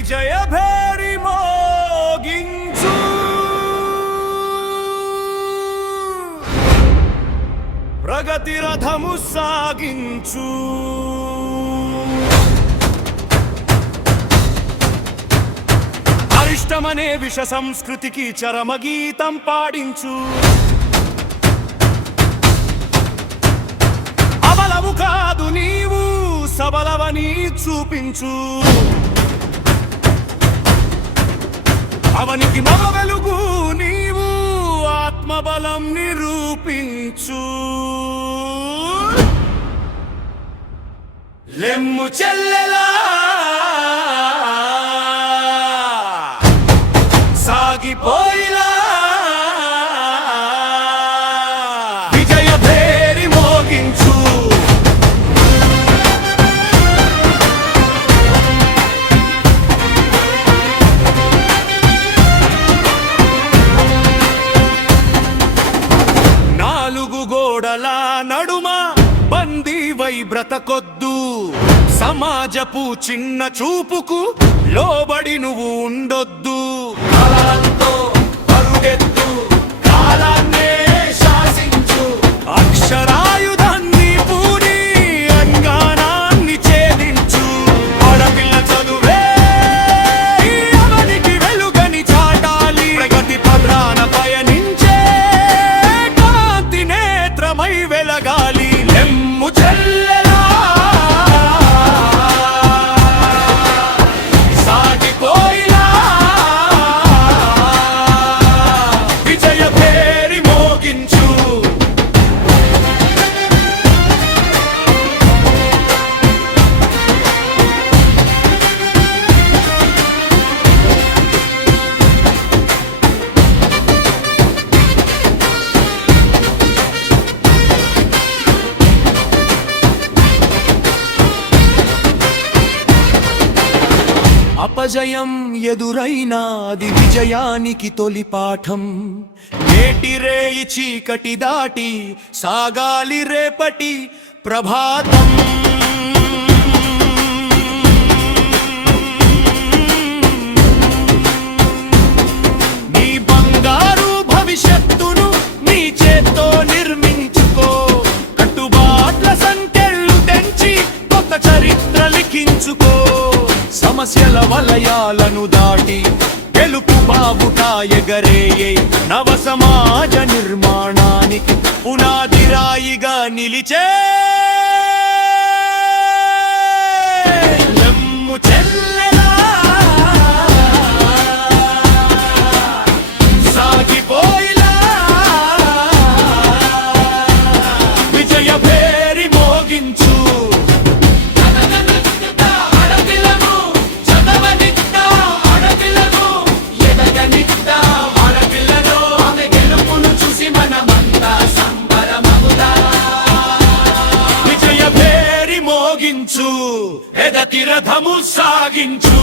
విజయ భేరి మోగించు ప్రగతి రథము సాగించు అరిష్టమనే విష సంస్కృతికి చరమగీతం పాడించు అబలవు కాదు నీవు సబలవని చూపించు అవనికి మగ వెలుగు నీవు ఆత్మబలం నిరూపించు లెమ్ము చెల్లెలా సాగిపోయిలా విజయ భేరి మోగించు నాలుగు గోడల నడుమ బందీవై బ్రతకొద్దు సమాజపు చిన్న చూపుకు లోబడి నువ్వు ఉండొద్దు కాలంతో పరుగెత్తు కాలాన్నే శాసించు అక్షరాయుధాన్ని పూరి అజ్ఞానాన్ని ఛేదించు ఆడపిల్ల చదువే అవనికి వెలుగని చాటాలి ప్రగతి పథాన పయనించే కాంతి నేత్రమై వెలగాలి లెమ్ము చెల్లెలా సాగిపోయిలా విజయ భేరి మోగించు అపజయం ఎదురైనాది విజయానికి తొలి పాఠం నేటి రేయి చీకటి దాటి సాగాలి రేపటి ప్రభాతం నీ బంగారు భవిష్యత్తును నీ చేత్తో నిర్మించుకో కట్టుబాట్ల సంకెళ్ళు తెంచి కొత్త చరిత్ర లిఖించుకో సమస్యల వలయాలను దాటి గెలుపు బావుట ఎగరేయే నవ సమాజ నిర్మాణానికి పునాది రాయిగా నిలిచే లెమ్ము చెల్లెలా సాగిపోయిలా విజయ భేరి మోగించు ఎదతి రథము సాగించు